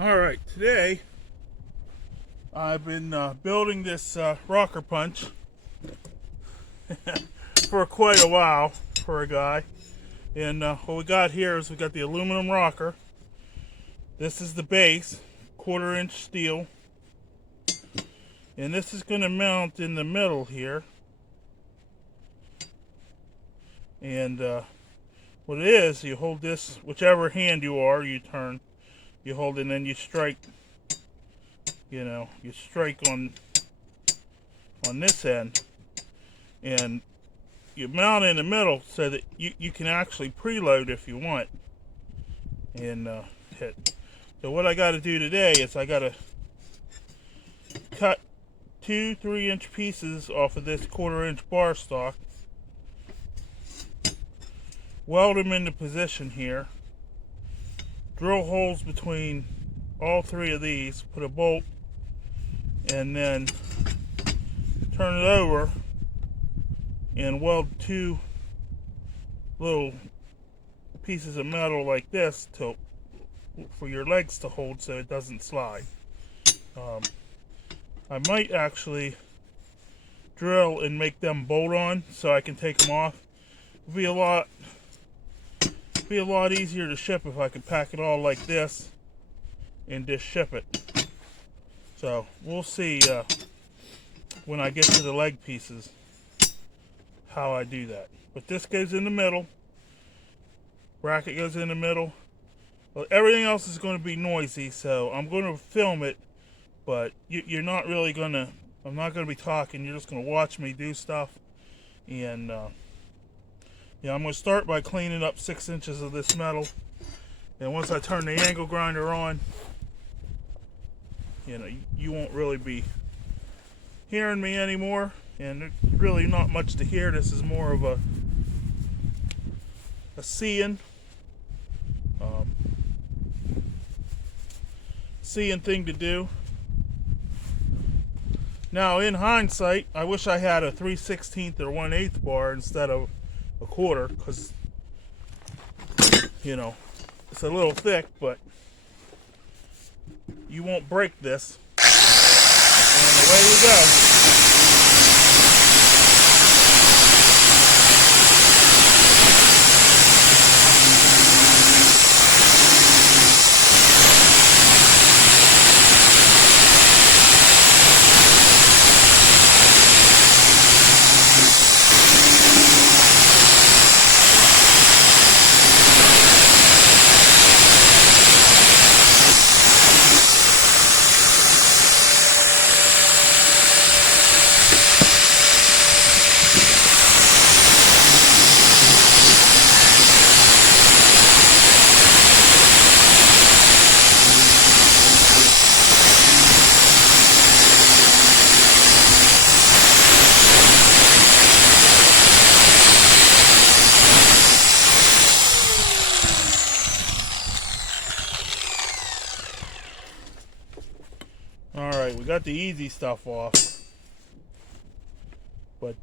Alright, today I've been building this rocker punch for quite a while for a guy. And what we got here is we got the aluminum rocker. This is the base, 1/4 inch steel. And this is going to mount in the middle here. And what it is, you hold this, whichever hand you are, you turn. You hold it and then you strike, you strike on this end. And you mount in the middle so that you can actually preload if you want. And hit. So what I got to do today is I got to cut 2 3-inch pieces off of this 1/4 inch bar stock. Weld them into position here. Drill holes between all 3 of these, put a bolt, and then turn it over and weld 2 little pieces of metal like this for your legs to hold so it doesn't slide. I might actually drill and make them bolt on so I can take them off. It'll be a lot easier to ship if I could pack it all like this and just ship it. So we'll see when I get to the leg pieces how I do that. But this goes in the middle, bracket goes in the middle. Well, everything else is going to be noisy, so I'm going to film it, but you're not really going to, I'm not going to be talking, you're just going to watch me do stuff. And I'm going to start by cleaning up 6 inches of this metal. And once I turn the angle grinder on, you won't really be hearing me anymore. And there's really not much to hear. This is more of a seeing thing to do. Now, in hindsight, I wish I had a 3/16 or 1/8 bar instead of a 1/4, because it's a little thick, but you won't break this. And away we go. Alright, we got the easy stuff off, but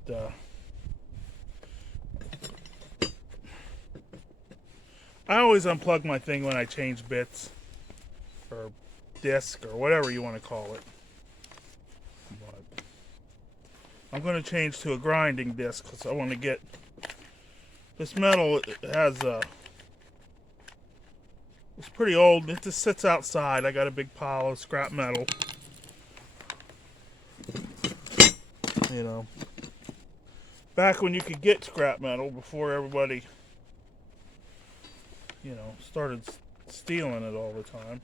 I always unplug my thing when I change bits, or disc, or whatever you want to call it. But I'm going to change to a grinding disc, because I want to get this metal. It has it's pretty old. It just sits outside. I got a big pile of scrap metal. Back when you could get scrap metal before everybody, started stealing it all the time.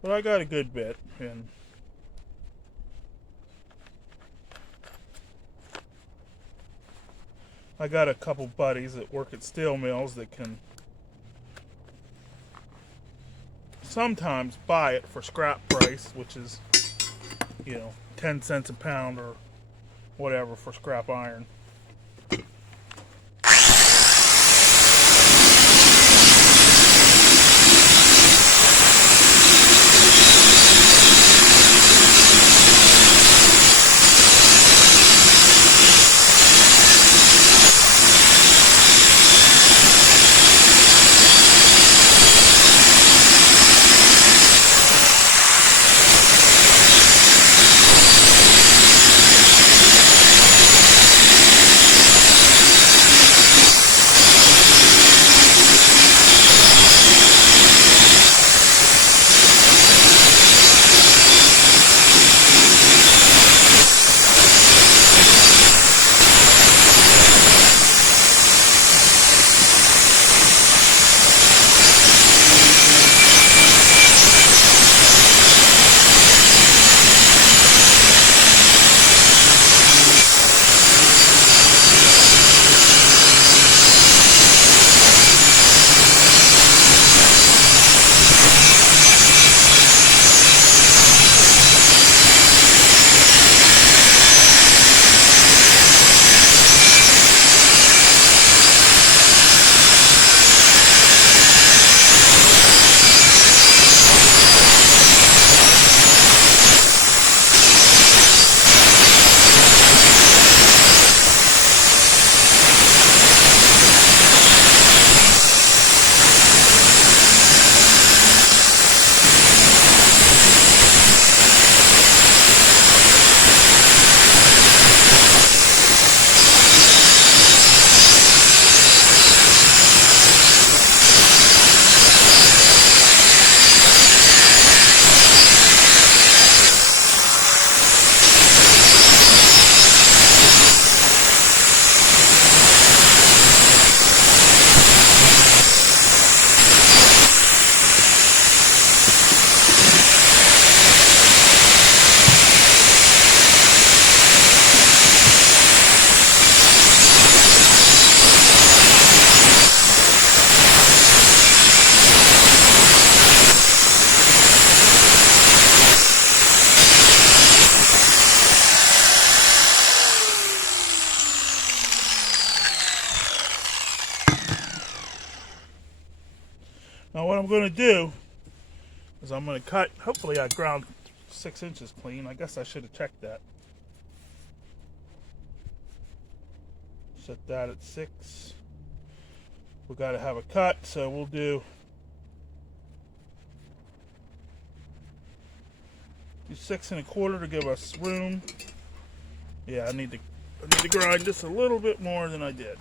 But I got a good bit, and I got a couple buddies that work at steel mills that can sometimes buy it for scrap price, which is 10 cents a pound or whatever for scrap iron. Now what I'm going to do is I'm going to cut. Hopefully I ground 6 inches clean. I guess I should have checked that. Set that at 6. We got to have a cut, so we'll do 6 1/4 to give us room. Yeah, I need to grind this a little bit more than I did.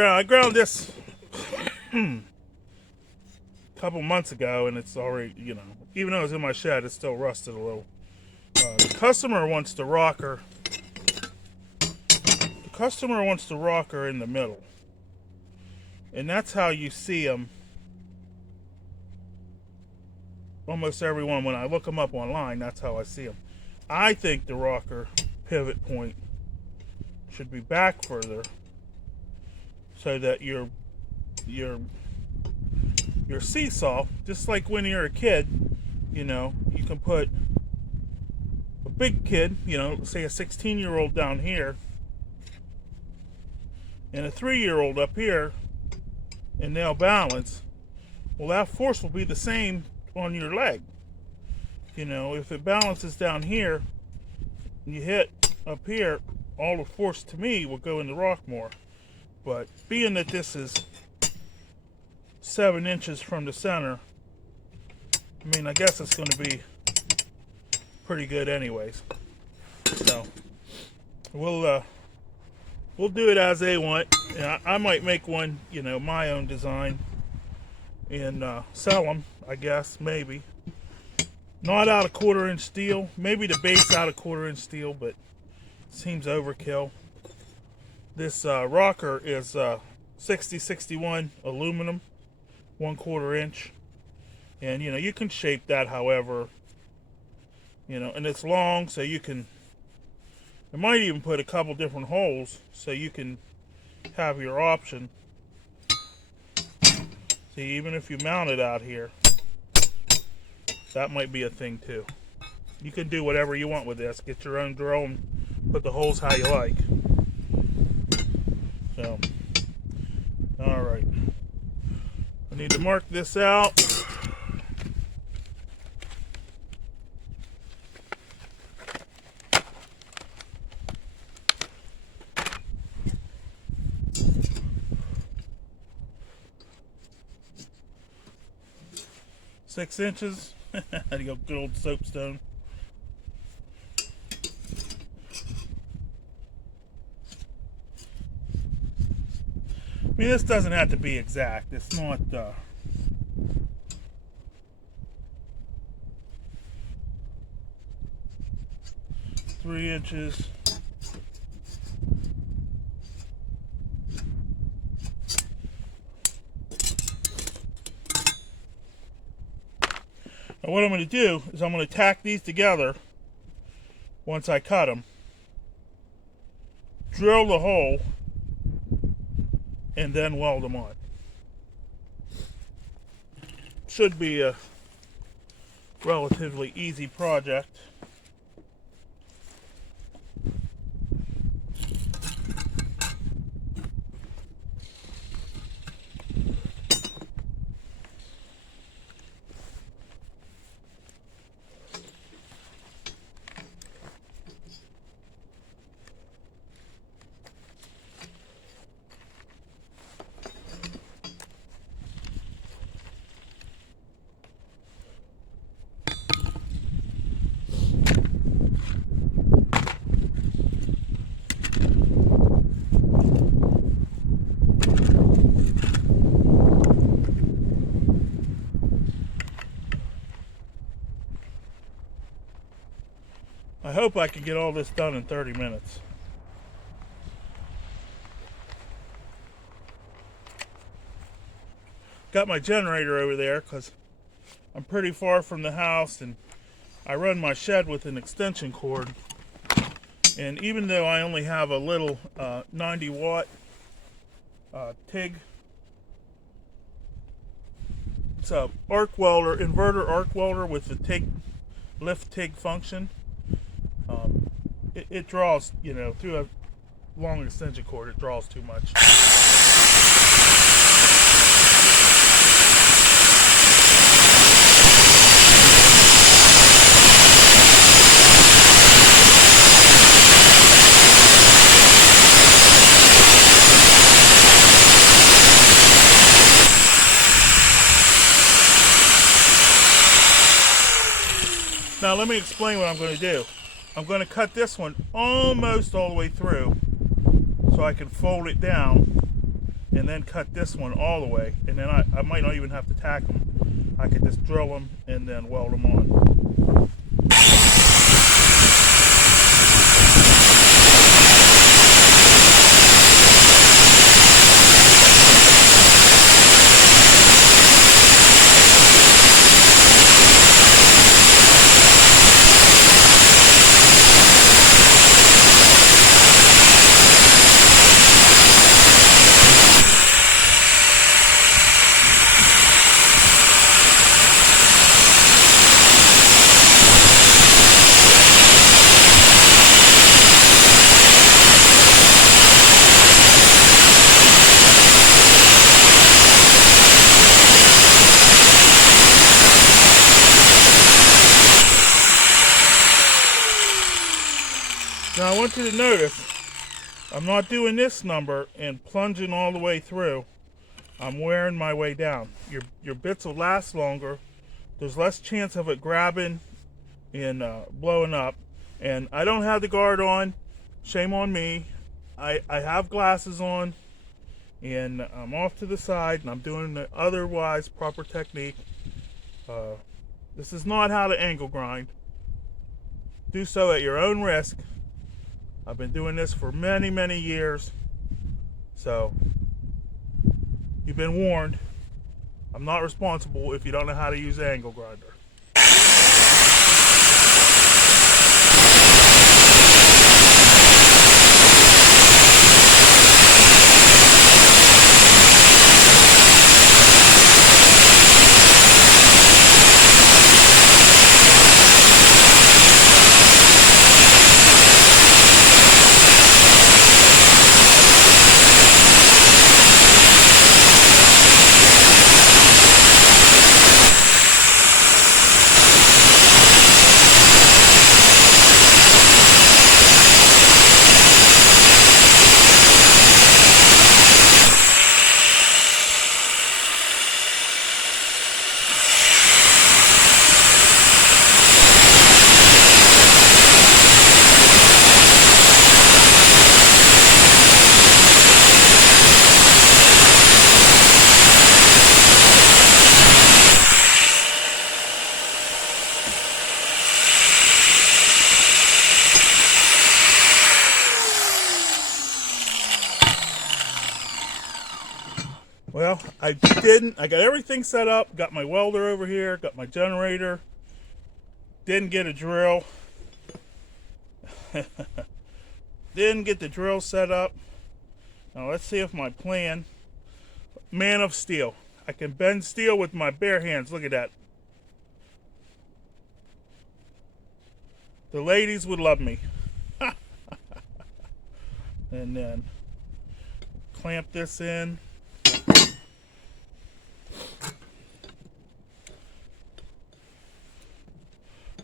I ground this a couple months ago, and it's already, even though it's in my shed, it's still rusted a little. The customer wants the rocker. The customer wants the rocker in the middle, and that's how you see them. Almost everyone, when I look them up online, that's how I see them. I think the rocker pivot point should be back further, so that your seesaw, just like when you're a kid, you can put a big kid, say a 16-year-old down here, and a 3-year-old up here, and they'll balance. Well, that force will be the same on your leg. If it balances down here, and you hit up here, all the force to me will go in the rock more. But being that this is 7 inches from the center, I guess it's going to be pretty good anyways. So we'll do it as they want. I might make one, my own design, and sell them, I guess, maybe. Not out of 1/4 inch steel. Maybe the base out of 1/4 inch steel, but seems overkill. This rocker is 6061 aluminum, 1/4 inch, and you can shape that however, and it's long, so you can. I might even put a couple different holes so you can have your option. See, even if you mount it out here, that might be a thing too. You can do whatever you want with this. Get your own drill and put the holes how you like. So, all right. I need to mark this out. Six inches. Had to go good old soapstone. This doesn't have to be exact. It's not 3 inches. Now what I'm going to do is I'm going to tack these together once I cut them. Drill the hole and then weld them on. Should be a relatively easy project. hope I can get all this done in 30 minutes. Got my generator over there because I'm pretty far from the house, and I run my shed with an extension cord. And even though I only have a little 90 watt TIG, it's a arc welder, inverter arc welder with the TIG, lift TIG function. It draws, you know, through a long extension cord, it draws too much. Now let me explain what I'm going to do. I'm going to cut this one almost all the way through so I can fold it down, and then cut this one all the way, and then I might not even have to tack them. I could just drill them and then weld them on. Now I want you to notice, I'm not doing this number and plunging all the way through. I'm wearing my way down. Your bits will last longer. There's less chance of it grabbing and blowing up. And I don't have the guard on. Shame on me. I have glasses on, and I'm off to the side, and I'm doing the otherwise proper technique. This is not how to angle grind. Do so at your own risk. I've been doing this for many, many years, so you've been warned. I'm not responsible if you don't know how to use an angle grinder. Well, I got everything set up, got my welder over here, got my generator, didn't get a drill, didn't get the drill set up. Now let's see if my plan, man of steel. I can bend steel with my bare hands, look at that. The ladies would love me. And then clamp this in.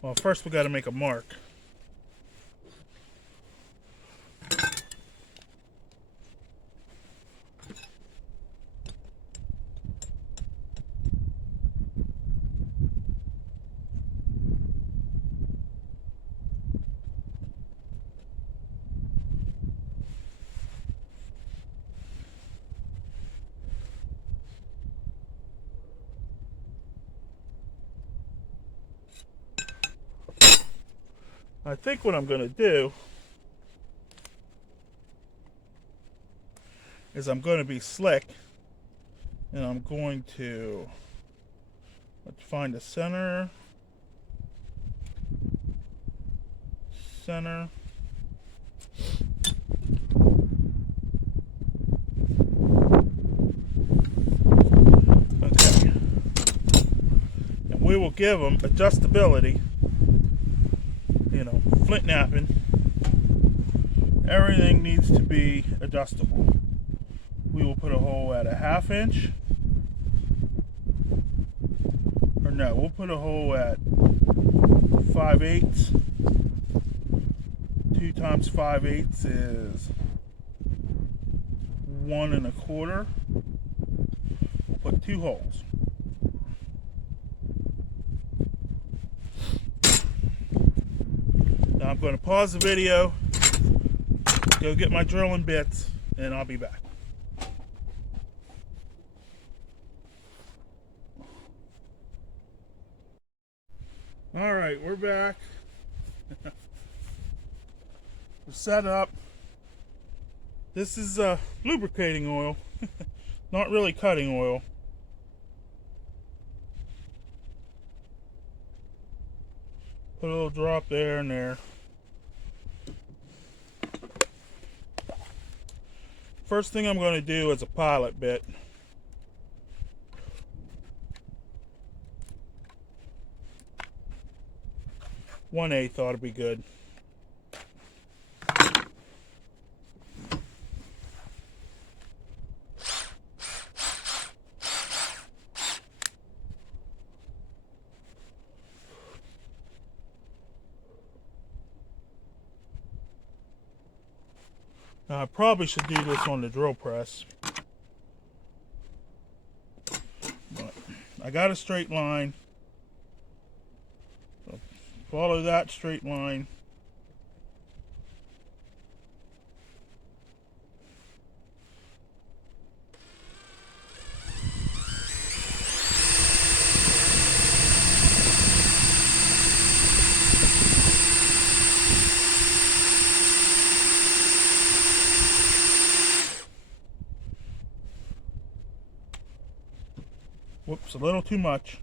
Well, first we got to make a mark. I think what I'm going to do is I'm going to be slick, and I'm going to, let's find the center. Okay. And we will give them adjustability, flint knapping. Everything needs to be adjustable. We will put a hole at a 1/2 inch. Or no, we'll put a hole at 5/8. 2 times 5/8 is 1 1/4. We'll put 2 holes. Now I'm going to pause the video, go get my drilling bits, and I'll be back. Alright, we're back. We're set up. This is lubricating oil, not really cutting oil. Put a little drop there and there. First thing I'm going to do is a pilot bit. One-eighth ought to be good. Now, I probably should do this on the drill press, but I got a straight line. So follow that straight line. Whoops, a little too much.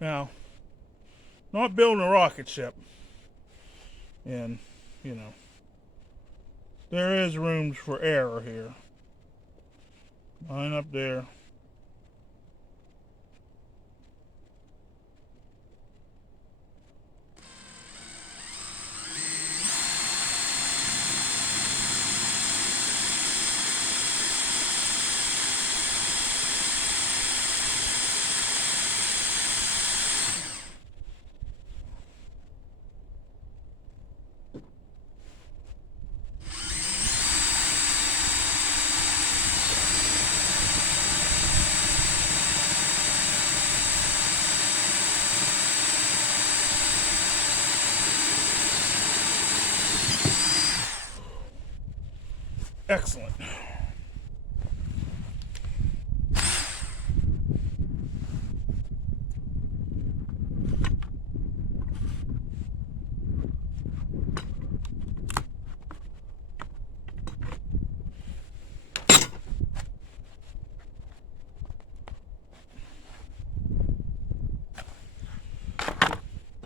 Now, not building a rocket ship, and there is rooms for error here. Line up there. Excellent.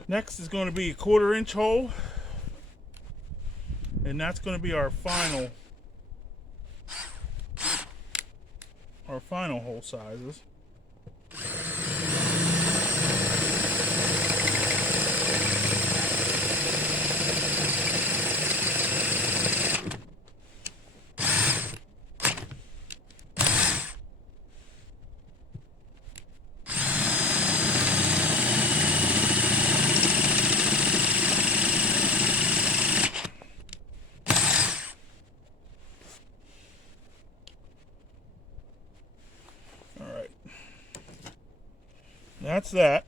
Next is going to be a 1/4 inch hole, and that's going to be our final hole sizes. that's that.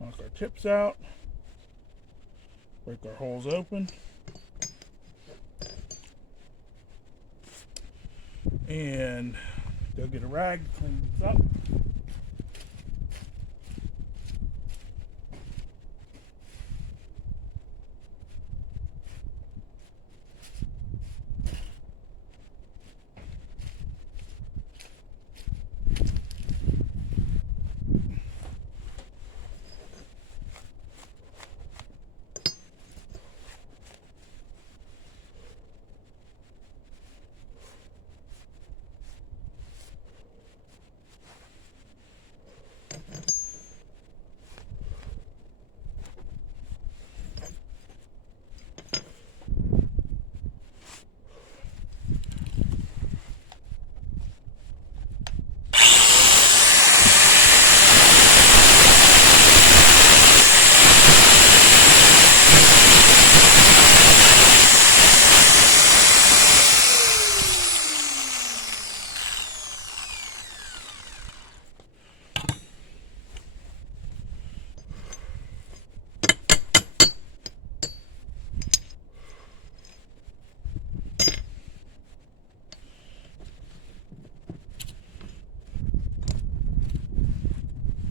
Knock our tips out. Break our holes open. And go get a rag to clean this up.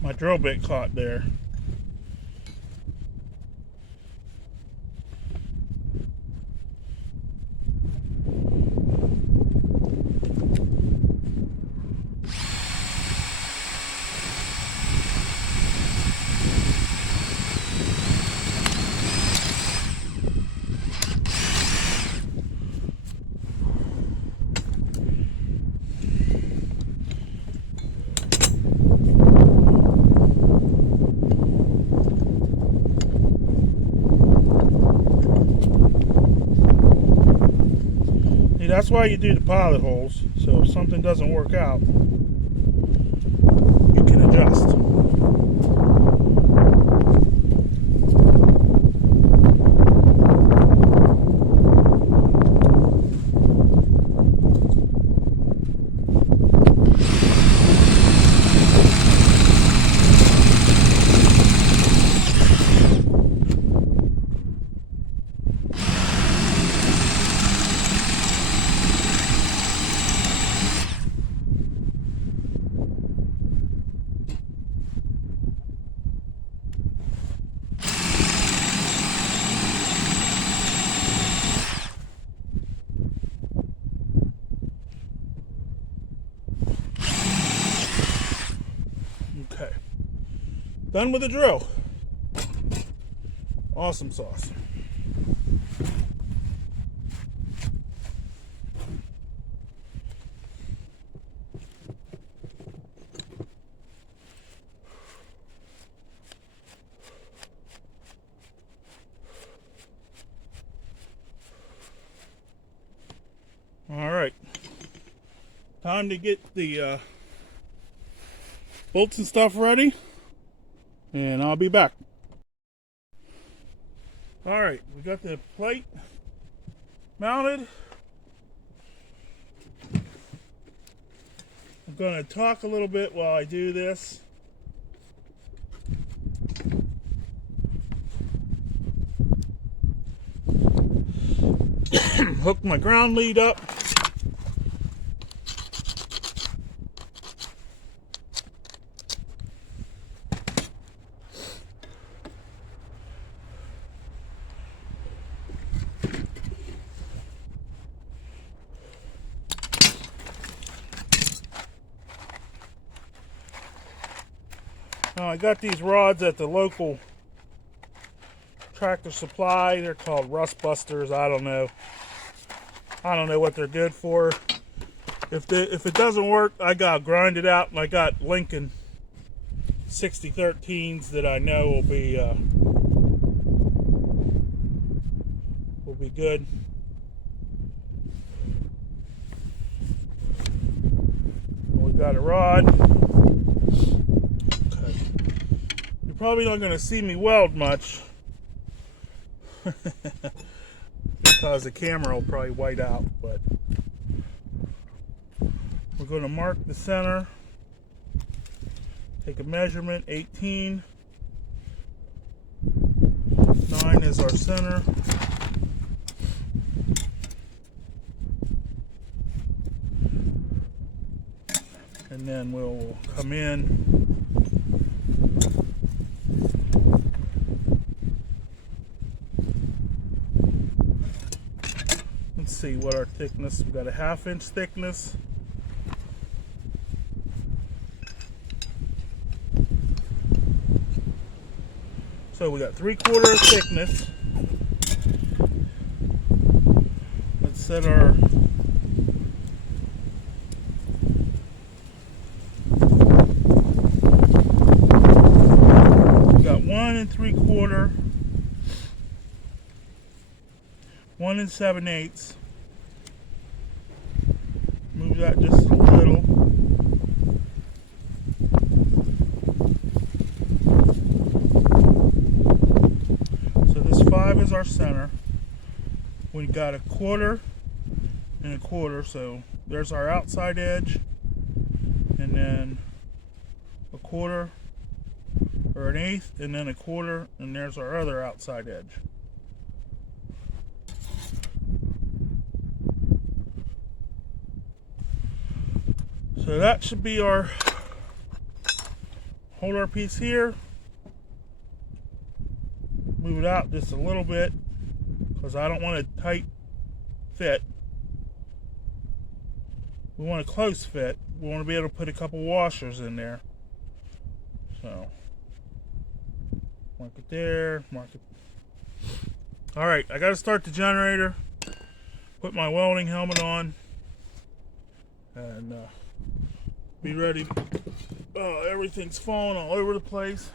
My drill bit caught there. That's why you do the pilot holes, so if something doesn't work out, you can adjust. Okay, done with the drill. Awesome sauce. All right, time to get the bolts and stuff ready, and I'll be back. All right, we got the plate mounted. I'm going to talk a little bit while I do this. Hook my ground lead up. Now I got these rods at the local Tractor Supply. They're called rust busters. I don't know what they're good for. If it doesn't work, I gotta grind it out, and I got Lincoln 6013s that I know will be good. We got a rod. Okay. You're probably not going to see me weld much because the camera will probably white out, but we're going to mark the center, take a measurement, 18, 9 is our center, and then we'll come in and see what our thickness. We've got a 1/2 inch thickness. So we got 3/4 thickness. Let's set our we got 1 3/4, 1 7/8. Move that just a little. Is our center. We got 1/4 and 1/4, so there's our outside edge, and then 1/4 or 1/8, and then 1/4, and there's our other outside edge. So that should be our, hold our piece here. Move it out just a little bit because I don't want a tight fit. We want a close fit. We want to be able to put a couple washers in there. So mark it there, mark it. All right, I got to start the generator, put my welding helmet on, and be ready. Oh, everything's falling all over the place.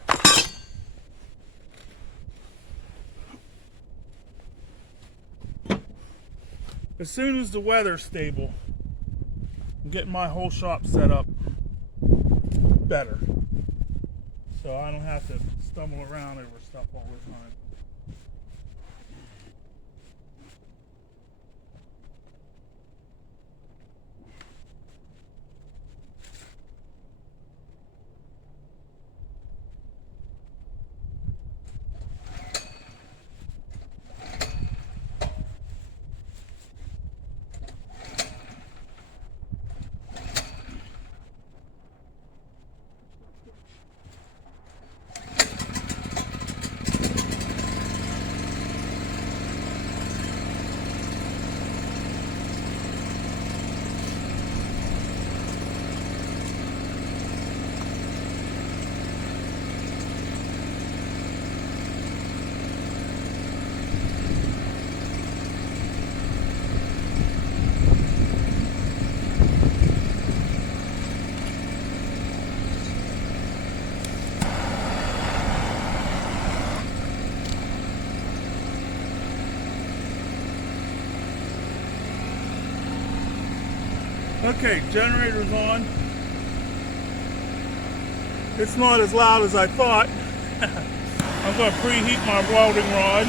As soon as the weather's stable, I'm getting my whole shop set up better, so I don't have to stumble around over stuff all the time. Okay, generator's on. It's not as loud as I thought. I'm going to preheat my welding rod.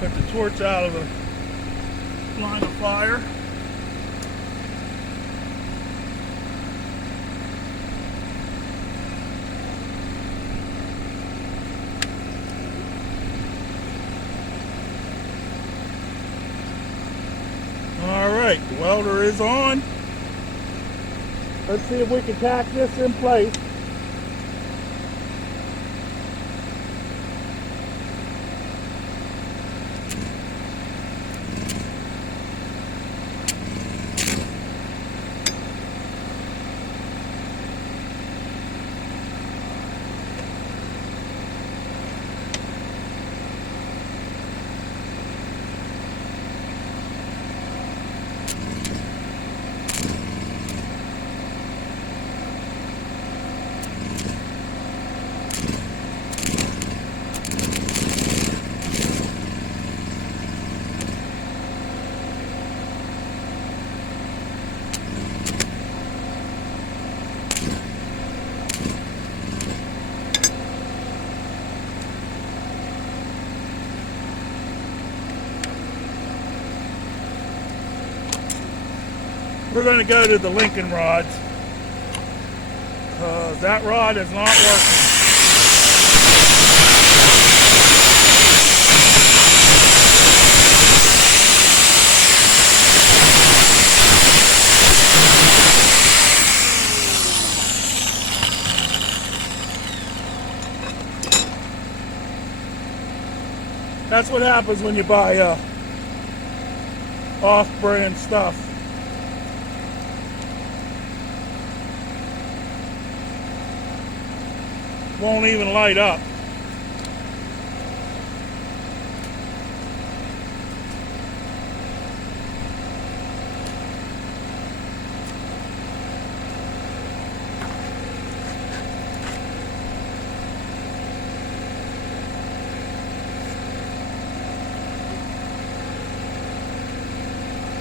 Put the torch out of the line of fire. All right, the welder is on. Let's see if we can tack this in place. We're going to go to the Lincoln rods, because that rod is not working. That's what happens when you buy off-brand stuff. Won't even light up.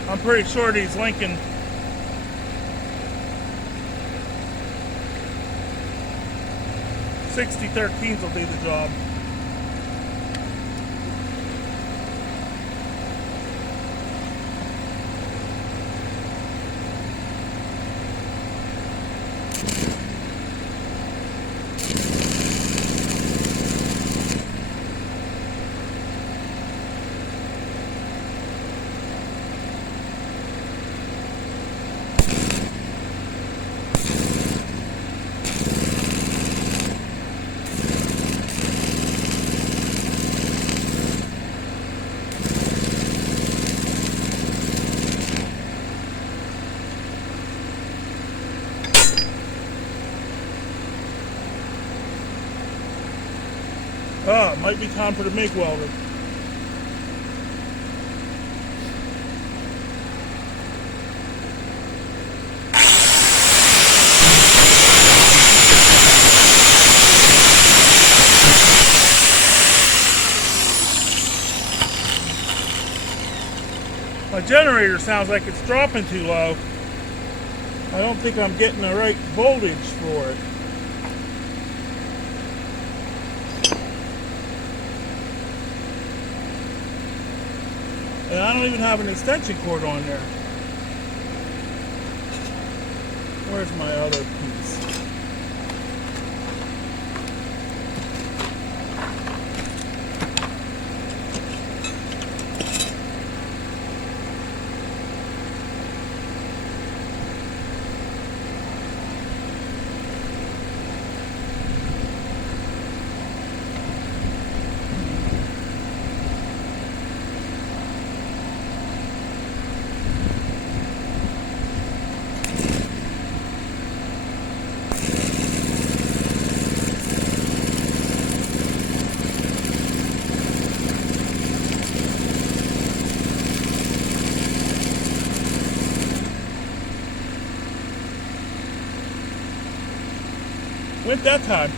I'm pretty sure these Lincoln '6013s will do the job. It might be time for the MIG welder. My generator sounds like it's dropping too low. I don't think I'm getting the right voltage for it. And I don't even have an extension cord on there. Where's my other piece? Went that time.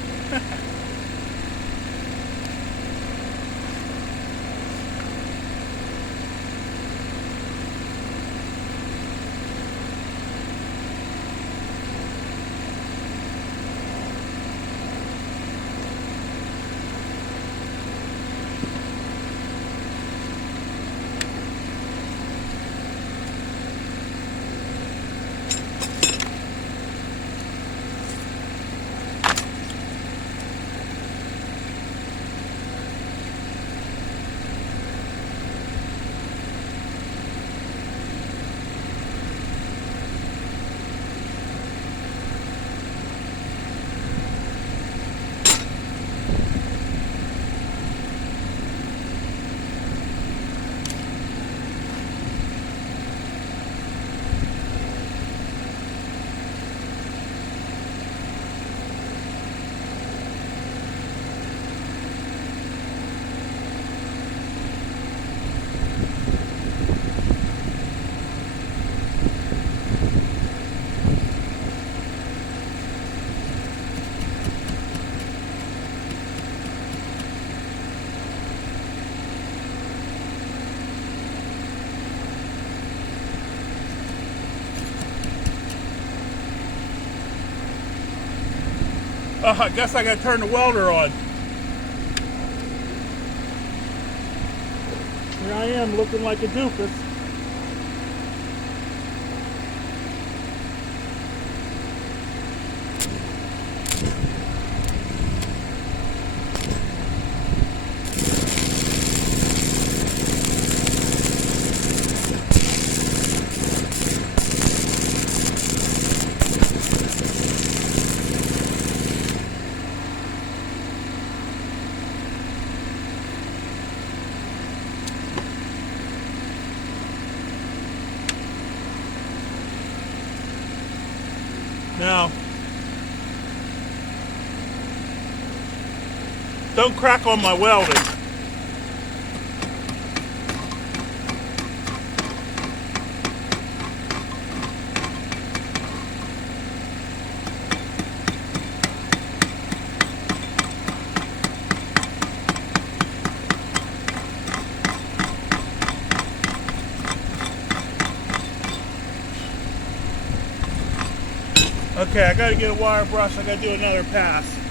I guess I gotta turn the welder on. Here I am looking like a doofus. Now, don't crack on my welding. Okay, I gotta get a wire brush. I gotta do another pass.